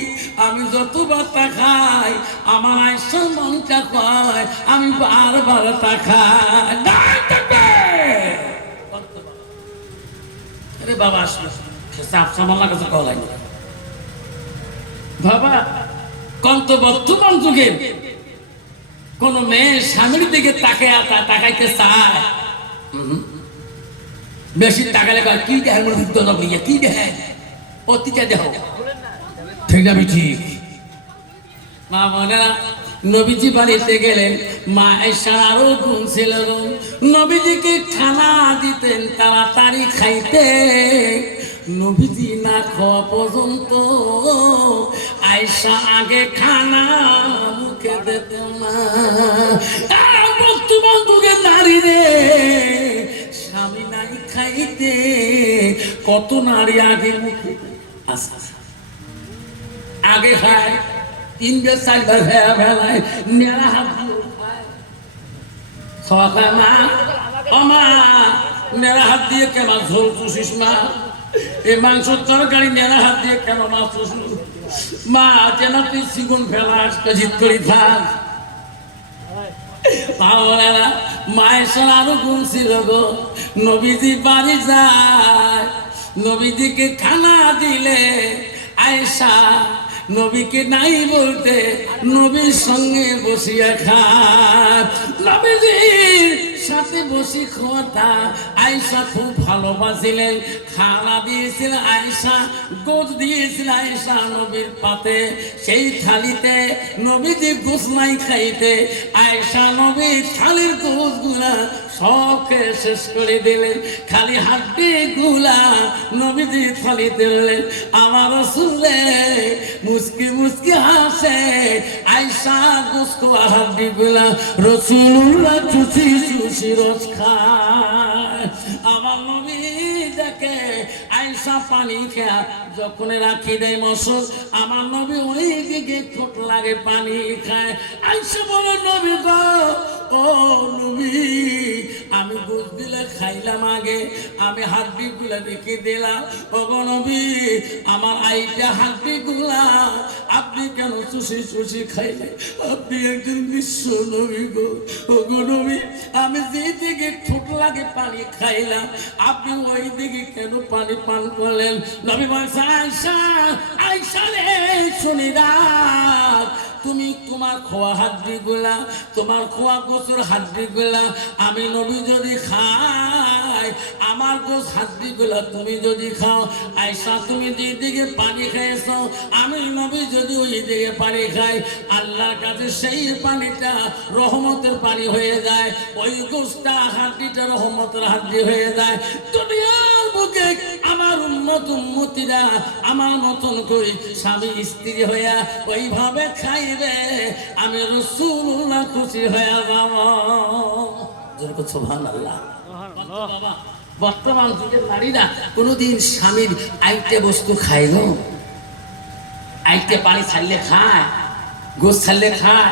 আমি যতবার তাকাই আমার আয়েশার মনটা কয় আমি বারবার তাকাই। আরে বাবা আসলো, সামলার কাছে কল হয় বাবা। কন্ত বর্তমান যুগে কোন মেয়ে স্বামীর দিকে তাকাইতে চায়, বেশি তাকালে কি দেয়, কি দেয়, প্রতিটা দেহ ঠিক না? ঠিক মা বোনেরা, নবীজি বাড়িতে গেলেন, মা আয়েশার আরো গুণ ছিল। নবীজিকে খানা দিতেন তাড়াতাড়ি খাইতে। নবীজি না খাওয়া পর্যন্ত আয়েশা আগে খানা মুখে দিত না। বর্তমান যুগে নারী রে, স্বামী নাই খাইতে, কত নারী আগে মুখে আগে খায়, 3-4 বেলায় মেলা হাত সকাল মা, ও মা, মেলা হাত দিয়ে কেন ঝোল চুষিস মা? এই মাংসের তরকারি মেলা হাত দিয়ে কেন মাছ চুষিস মা? কেন তুই চিগুন ফেলাস, জিত করি থাক। মায়ের আরো গুণ ছিল গো। নবীজি বাড়ি যায়, নবীজিকে খানা দিলে আয়েশা নবীকে নাই বলতে নবীর সঙ্গে বসিয়া খায়। নবীজির সাথে বসি খাওয়াটা আয়েশা খুব ভালোবাসিলেন। খানা দিয়েছিলেন আয়েশা, গোছ দিয়েছিল আয়েশা নবীর পাতে। সেই থালিতে নবীজি গোছ নাই খাইতে, আয়েশা নবীর থালির গোছগুলা সব খেয়ে শেষ করে দিলেন। খালি হাড্ডি গুলা নবীজি থালিতে দিলেন। আমার রাসূলে মুস্কি মুস্কি হাসে, আয়েশা গোছ খাওয়া হাড্ডি গুলা রাসূলুল্লাহ চুষি চুষি রস খায়। আমার নবী দেখে আয়েশা পানি খেয়া যখন রাখি দেয় মসল, আমার নবী ওই দিকে ঠোঁট লাগে পানি খায়। আয়েশা বলে, নবী গো, ও নবী, আমি গোছ দিলে খাইলাম আগে, আমি হাড্ডি গুলা রেখে দিলাম। ও নবী, আমার আইটা হাড্ডি গুলা আপনি কেন চুষি চুষি খাইলে? আপনি একজন বিশ্ব নবী গো। ও নবী, আমি যে দিকে ঠোঁট লাগে পানি খাইলাম, আপনি ওই দিকে কেন পানি পান করলেন? নবী বলছে, আয়েশা, আয়েশা রে, শুনি রাখ, তুমি তোমার খোয়া হাড্ডি গুলা, তোমার খোয়া গোছের হাড্ডি গুলা আমি নবী যদি খাই, আমার গোছ হাড্ডি গুলা তুমি যদি খাও, আয়েশা তুমি যে দিকে পানি খাইছ, আমি নবী যদি ওই দিকে পানি খাই, আল্লাহর কাছে সেই পানিটা রহমতের পানি হয়ে যায়, ওই গোছটা হাড্ডিটা রহমতের হাড্ডি হয়ে যায়। দুনিয়ার বুকে আমার উম্মত উম্মতিরা আমার মতন করে স্বামী স্ত্রী হইয়া ওইভাবে খাইবে, আমি রাসূলুল্লাহ খুশি হয়ে যাব। যেরকম সুবহানাল্লাহ। বাবা, বর্তমান যুগের নারীরা কোনোদিন স্বামীর আইটে বস্তু খাইল? আইতে পানি ছাড়লে খায়, গোস ছাড়লে খায়।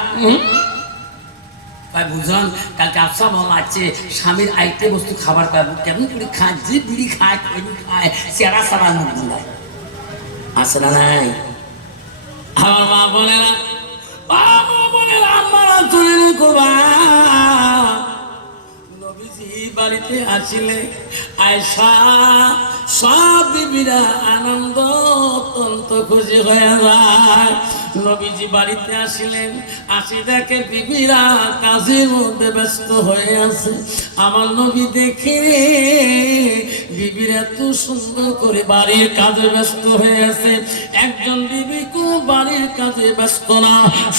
ভাই বুঝন, কালকে আফসা মামা আছে স্বামীর আইতে বস্তু খাবার পাবো কেমন করে খায়, যে বিড়ি খায় খৈনি খায়, চেরা সারা মুখ গুলায় আছে না নাই? আমার মা বলে না, আমার চলে করবা। নবীজি বাড়িতে আসিলে আয়েশা সব বিবিরা আনন্দ অত্যন্ত খুশি হয়ে যায়। নবীজি বাড়িতে আসিলেন, আসি দেখে বিবিরা কাজের মধ্যে ব্যস্ত হয়ে আছে। আমার নবী দেখে বিবিরা এত সুন্দর করে বাড়ির কাজে ব্যস্ত হয়ে আছে। একজন বিবি কোন বাড়ির কাজে ব্যস্ত না,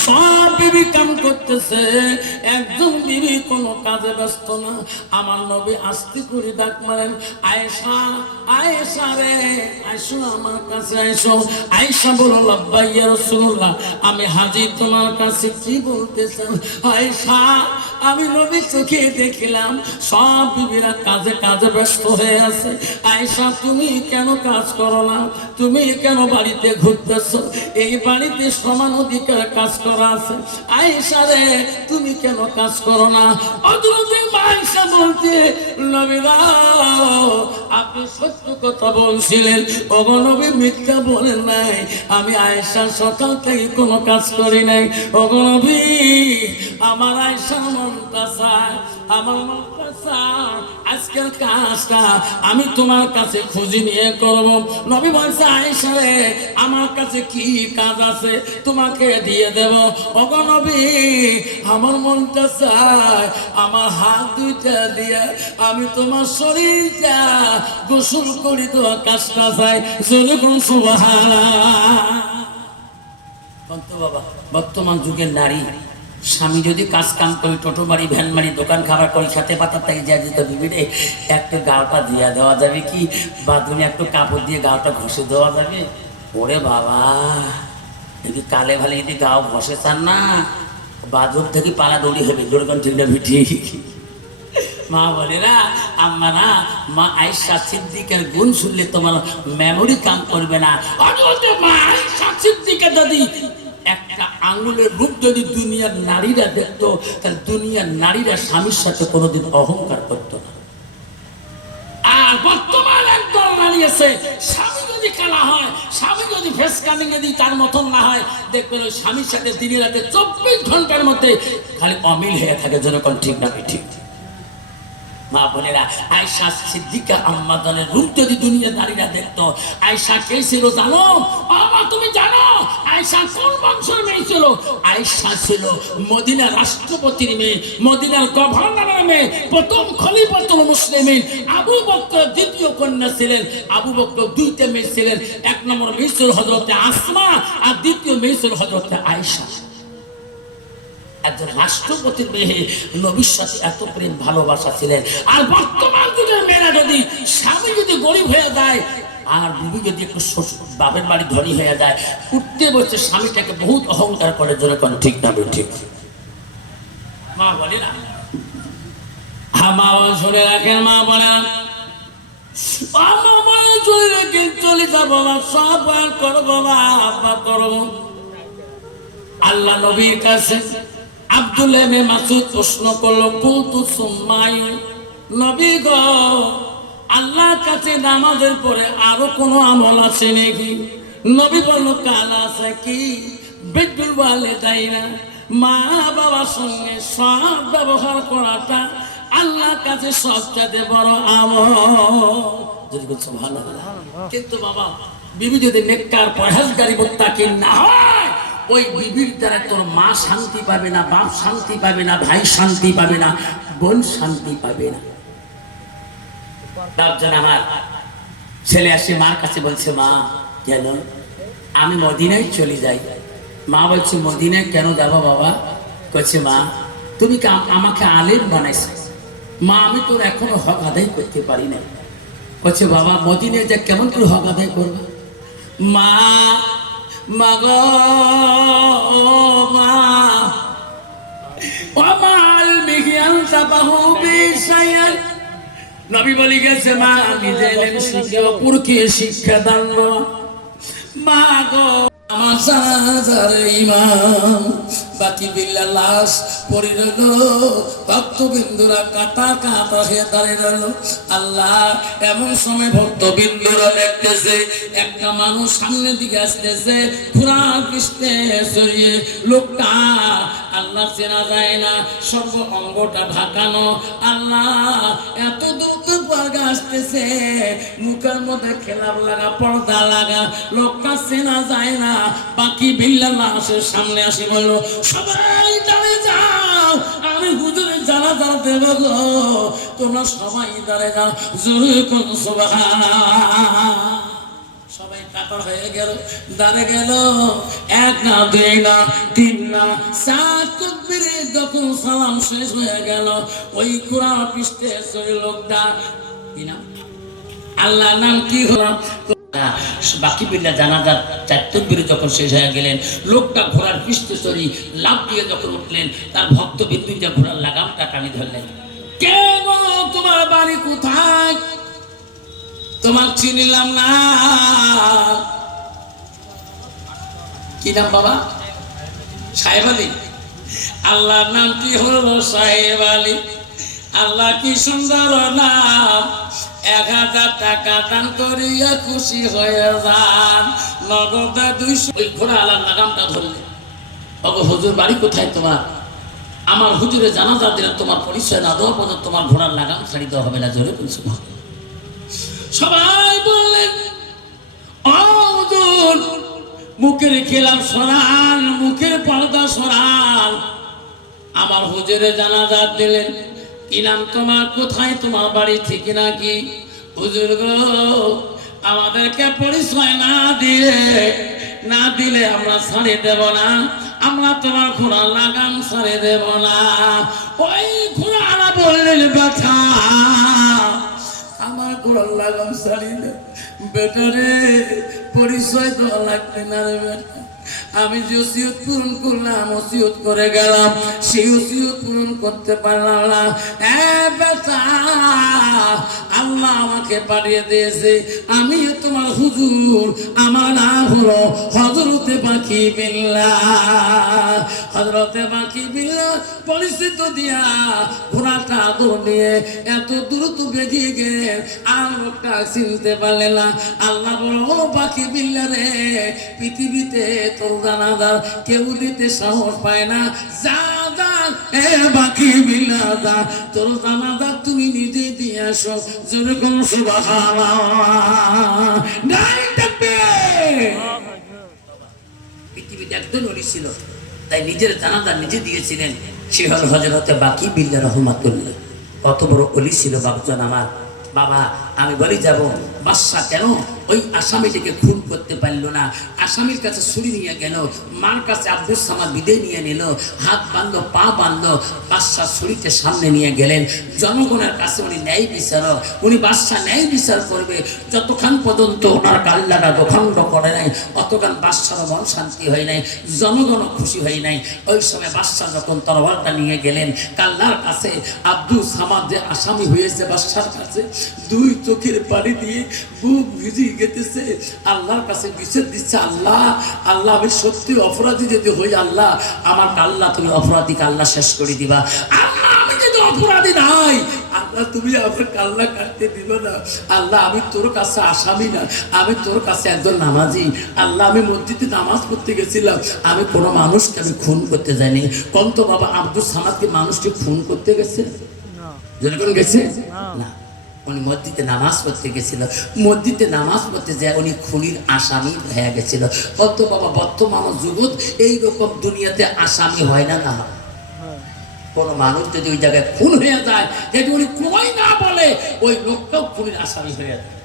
সব বিবি কাম করতেছে, একজন বিবি কোনো কাজে ব্যস্ত না। আমার নবী আস্তে করে ডাক মারেন, আয়েশা, আয়েশা রে, আইসো আমার কাছে আইসো। আয়েশা বলো, লাব্বাই ইয়া রাসূলুল্লাহ, আমি হাজির তোমার কাছে। কি বলতেছেন? আয়েশা, আমি নবী চোখে দেখিলাম সব বিবিরা কাজে কাজে ব্যস্ত হয়ে আছে। আয়েশা, তুমি কেন কাজ করো না? তুমি কেন বাড়িতে ঘুরতেছো? এই বাড়িতে সমান অধিকার কাজ করা আছে। আয়েশা রে, তুমি কেন কাজ করো না? হযরতে আয়েশা বলতে, নবীরা আপনি সত্য কথা বলছিলেন, ওগো নবী মিথ্যা বলেন নাই। আমি আয়েশা সকাল থেকে কোনো কাজ করি নাই। ওগো নবী, আমার আয়েশা মনটা চায়, আমার মনটা চায় আজকের কাজটা আমি তোমার কাছে খুঁজি নিয়ে করব। নবী বলছে, আয়েশা রে, আমার কাছে কি কাজ আছে তোমাকে দিয়ে দেব। ওগো নবী, আমার মনটা চায় আমার হাত দুইটা দিয়ে আমি তোমার শরীরটা গোসল করি, তোমার কাজটা চাই। যেরকম সুবহানাল্লাহ। বাবা, বর্তমান যুগের নারী স্বামী যদি কাজ কাম করি, টোটো বাড়ি, ভ্যান বাড়ি, দোকান খাবার করি, সাথে পাতার তাকে যা দিত বিবিরে একটু গাওটা দিয়ে দেওয়া যাবে কি, বা তুমি একটু কাপড় দিয়ে গাওটা ঘষে দেওয়া যাবে? ওরে বাবা, যদি কালে ভালে যদি গাও ঘষে চান না, বাথরুম থেকে পালা দৌড়ি হবে। যেরকম ঠিক না ভিটি? মা বলে না, আম্মা না, মা আয়েশা সিদ্দিকের গুণ শুনলে তোমার মেমোরি কাম করবে না। মা আয়েশা সিদ্দিকা যদি একটা আঙুলের রূপ যদি দুনিয়ার নারীরা দেখতো, তাহলে দুনিয়ার নারীরা স্বামীর সাথে কোনোদিন অহংকার করতো না। আর বর্তমান একদল নারী আছে, স্বামী যদি কালা হয়, স্বামী যদি ফেস কামিং যদি তার মতন না হয়, দেখবেন ওই স্বামীর সাথে দিনে রাতে 24 ঘন্টার মধ্যে খালি অমিল হয়ে থাকে। যেরকম ঠিক না ঠিক? মা বোনেরা, আয়েশা সিদ্দিকা আম্মাজানের রূপ যদি দুনিয়ার নারীরা দেখতো, আয়েশা কে ছিল জানো? বাবা তুমি জানো আয়েশা কোন বংশের মেয়ে ছিল? আয়েশা ছিল মদিনার রাষ্ট্রপতির মেয়ে, মদিনার গভর্নরের মেয়ে, প্রথম খলিফাতুল মুসলিমিন আবু বকর দ্বিতীয় কন্যা ছিলেন। আবু বকর দুইটা মেয়ে ছিলেন, এক নম্বর মেয়ে ছিল হযরতে আসমা, আর দ্বিতীয় মেয়ে ছিল হযরতে আয়েশা। একজন রাষ্ট্রপতির মেয়ে নবীর সাথে এত প্রেম ভালোবাসা ছিলেন। আর বর্তমান যুগের মেয়েরা যদি স্বামী যদি গরিব হয়ে যায়, আর বিবি যদি একটু বাপের বাড়ি ধনী হয়ে যায়, উঠতে বসে স্বামীটাকে বহুত অহংকার করে। যেরকম ঠিক না ঠিক? মা বলে না, হ্যাঁ মা শুনে রাখেন, মা বলে না, চলে রাখেন, চলে যাবো সব করবো, মা করবো। আল্লাহ নবীর কাছে আব্দুল্লাহ ইবনে মাসউদ প্রশ্ন করলো, কুলতু সুম্মায়ু, নবী গো, আল্লাহর কাছে নামাজের পরে আরো কোনো আমল আছে নাকি? নবী বলল, কাল আছে কি? বিদ্যুল ওয়ালিদাইনা, মা বাবার সঙ্গে সব ব্যবহার করাটা আল্লাহর কাছে সবচেয়ে বড় আমল। যদি বলছো ভালো। কিন্তু বাবা, বিবি যদি নেককার পরহেজগারি মুত্তাকিন না হয়, ওই বিবির দ্বারা তোর মা শান্তি পাবে না, বাপ শান্তি পাবে না, ভাই শান্তি পাবে না, বোন শান্তি পাবে না। তার জন্য আমার ছেলে আসে মার কাছে বলছে, মা কেন আমি মদিনায় চলে যাই? মা বলছে, মদিনায় কেন যাবো বাবা? বলছে, মা তুমি আমাকে আলেম বানাইছো, মা আমি তোর এখনো হক আদায় করতে পারি না। বলছে, বাবা মদিনায় যা কেমন করে হক আদায় করবে? মা মাগো মা, ওমাল মিহিয়াল তাবাহু বিশায়ান, নবী বলে গেছে, মা নিজে ইলম শিখে অপরকে শিক্ষা দান। মা গো, আমার জানাজার ইমাম বাকি বিল্লাহ লাশ পড়ে রইল, ভক্তবিন্দুরা কাটা কাটা হয়ে দাঁড়িয়ে রইল। আল্লাহ, এমন সময় ভক্তবিন্দুরা দেখতেছে একটা মানুষ সামনের দিকে আসতেছে, ঘোড়া পিছনে সরিয়ে। লোকটা আল্লাহ চেনা যায় না, সর্ব অঙ্গটা ঢাকানো। আল্লাহ, এত দ্রুত পার্গা আসতেছে, মুখের মধ্যে খেলার লাগা, পর্দা লাগা, লোকটা চেনা যায় না। বাকি বিল্লাহ লাশের সামনে আসি বলল, সবাই দাঁড়িয়ে যাও, আমি হুজুরের জানাজা দেব গো, তোমরা সবাই দাঁড়িয়ে যাও। জোরে কোন সুবহানাল্লাহ। সবাই কাতর হয়ে গেল, দাঁড়িয়ে গেল। এক না, দুই না, তিন না, চার তাকবীরে যখন সালাম শেষ হয়ে গেল, ওই কুরআন পৃষ্ঠে সই লোকটা কি নাম, আল্লাহর নাম কি হলো, বাকি বিল্লাহ জানাজার চার তাকবীরে যখন শেষ হয়ে গেলেন, লোকটা ঘোড়ার পৃষ্ঠে চড়ি লাফ দিয়ে যখন উঠলেন, তার ভক্ত বিন্দুটা ঘোড়ার লাগামটা টানি ধরলেন। কেন, তোমার বাড়ি কোথায়? তোমার চিনিলাম না। কি নাম বাবা? সাহেব আলী। আল্লাহর নাম কি হলো? সাহেব আলী। আল্লাহ কি সুন্দর নাম। 1000 টাকা দান করিয়া খুশি হয়ে যান, নগদে 200। ওই ঘোড়া আল্লাহর লাগামটা ধরলে, ওগো হুজুর বাড়ি কোথায় তোমার? আমার হুজুরে জানাজা দিলে তোমার পরিচয় না দেওয়া পর্যন্ত তোমার ঘোড়ার লাগাম ছাড়ি দেওয়া হবে না। জোরে বলছো। সবাই বললেন, ও হুজুর, মুখের খেলাম সরান, মুখের পর্দা সরান। আমার হুজুরে জানাজা দিলেন। কি নাম তোমার? কোথায় তোমার বাড়ি? ঠিক নাকি? হুজুর গো, আমাদেরকে পরিচয় না দিলে আমরা ছাড়ে দেব না, আমরা তোমার ঘোড়া লাগাম ছাড়ে দেব না। ওই ঘোড়ারা বললেন, ব্যথা আমার ঘোড়ার লাগাম ছাড়িয়ে দে। বেটারে, পরিচয় দেওয়া লাগবে না রে বেটা। আমি যে ওসিয়ত পূরণ করলাম, ওসিয়ত করে গেলাম, সেই ওসিয়ত পূরণ করতে পারলাম না। বেটা, আল্লাহ আমাকে পাঠিয়ে দিয়েছে, আমি তোমার হুজুর। আমার নাম হলো হযরতে বাকি বিল্লাহ। হযরতে বাকি বিল্লাহ পরিচিত দিয়া ঘোড়াটা দৌড় নিয়ে এত দ্রুত বেরিয়ে গেলেন, আর লোকটা চিনতে পারলেন না। আল্লাহ বলো, বাকি বিল্লাহ রে, পৃথিবীতে তোর জানাজার কেউ দিতে সাহস পায় না। যা যা, বাকি বিল্লাহ যা, তোর জানাজা তুমি নিজে দিয়ে আসো। যেরকম সুবহানাল্লাহ। পৃথিবীতে একজন ওলি ছিল, তাই নিজের জানাজা নিজে দিয়েছিলেন। সে হল হযরতে বাকি বিল্লাহ রাহমাতুল্লাহ। কত বড় ওলি ছিল বাপজন আমার। বাবা, আমি বলি যাব, বাদশা কেন ওই আসামিটিকে খুন করতে পারলো না? আসামির কাছে ছুরি নিয়ে গেল, মার কাছে আব্দুস সামাদ বিদায় নিয়ে নিল, হাত বাঁধলো, পা বাঁধলো, বাদশা ছুরিতে সামনে নিয়ে গেলেন। জনগণের কাছে উনি ন্যায় বিচারক, উনি বাদশা ন্যায় বিচার করবে। যতক্ষণ পর্যন্ত ওনার কাল্লারা দখণ্ড করে নাই, অতক্ষণ বাদশারও মন শান্তি হয় নাই, জনগণও খুশি হয় নাই। ওই সময় বাদশা যখন তরবারটা নিয়ে গেলেন কাল্লার কাছে, আব্দুস সামাদ যে আসামি হয়েছে বাদশার কাছে, 2 চোখের পানি দিয়ে বুক ভিজিয়ে গেতেছে, আল্লাহর কাছে বিচার দিচ্ছে। আল্লাহ, আল্লাহ, আমি সত্যি অপরাধী যদি হই, আল্লাহ আমার কাল্লা তুমি অপরাধীকে আল্লাহ শেষ করে দিবা। আল্লাহ, আমি যদি অপরাধী নাই, আল্লাহ তুমি আমার কাল্লা কাটতে দিবে না। আল্লাহ, আমি তোর কাছে আসামি না, আমি তোর কাছে একজন নামাজি। আল্লাহ, আমি মসজিদে নামাজ পড়তে গেছিলাম, আমি কোনো মানুষকে আমি খুন করতে যাইনি। কোন তো বাবা, আব্দুস সামাদকে মানুষকে খুন করতে গেছে? যেরকম গেছে না, উনি মসজিদে নামাজ পড়তে গেছিল। মসজিদে নামাজ পড়তে যায় উনি খুনির আসামি হয়ে গেছিল। কত বাবা, বর্তমান যুগত এইরকম দুনিয়াতে আসামি হয় না। না, কোন মানুষ যদি ওই জায়গায় খুন হয়ে যায়, যদি উনি কই না বলে, ওই লোকটাও খুনির আসামি হয়ে যায়।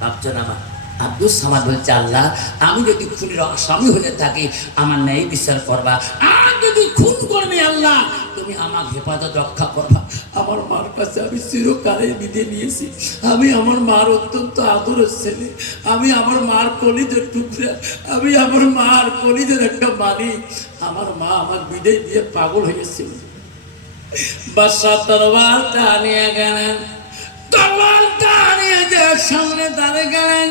ভাবছেন আমার আব্দুস সামাদ বলছে, আল্লাহ, আমি যদি খুনির আসামি হয়ে থাকি, আমার ন্যায় বিচার করবা। আর যদি খুন করবে, আল্লাহ তুমি আমার হেফাজত রক্ষা করবা। আমার মার কাছে আমি চিরকালে বিদায় নিয়েছি। আমি আমার মার অত্যন্ত আদরের ছেলে, আমি আমার মার কলিজের টুকরা, আমি আমার মার কলিজের একটা মালিক। আমার মা আমার বিদায় দিয়ে পাগল হয়েছিল। বাদশা তরবারটা নিয়ে গেলেন, তরবারটা নিয়ে যে সামনে দাঁড়িয়ে গেলেন,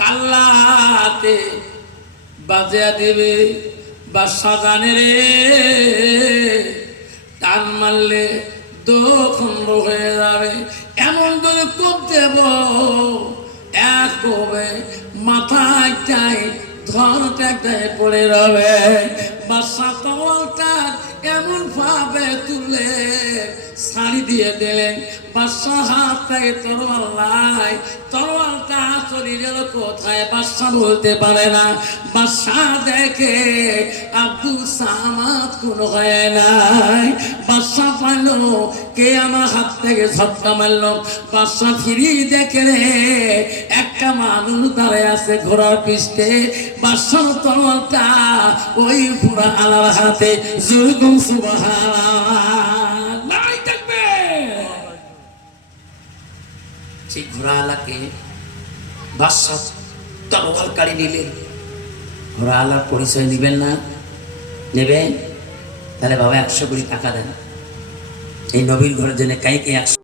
কাল্লাতে বাজিয়া দেবে বাদশা জানে রে টান মারলে দোখণ্ড হয়ে যাবে, এমন ধরে কোপ দেব এক কোপে মাথায় চাই ধরটায় পড়ে রবে। বাদশা তওয়ালটা এমন ভাবে তুলে ছাড়ি দিয়ে দিলেন, বাদশা হাত থেকে তরোয়াল নাই, তরোয়ালটা চলে গেল কোথায় বাদশা বলতে পারে না। বাদশা দেখে আব্দুল সামাদ কোন হয় নাই, বাদশা পাইল কে আমার হাত থেকে ঝটকা মারল। বাদশা ফিরি দেখে রে একটা মানুষ দাঁড়ায় আছে ঘোড়ার পিষ্টে, বাদশার তরোয়ালটা ওই ঘোড়া আলার হাতে। জুলকুম সুবহানাল্লাহ নাই থাকবে। সেই ঘোড়া আলাকে বাদশা তরোয়াল কাড়ি নিলেন। ঘোড়া আলার পরিচয় নিবেন না? নেবেন? তাহলে বাবা 100 কোটি টাকা দেন, এই নবীর ঘরের জন্য কাইকে 100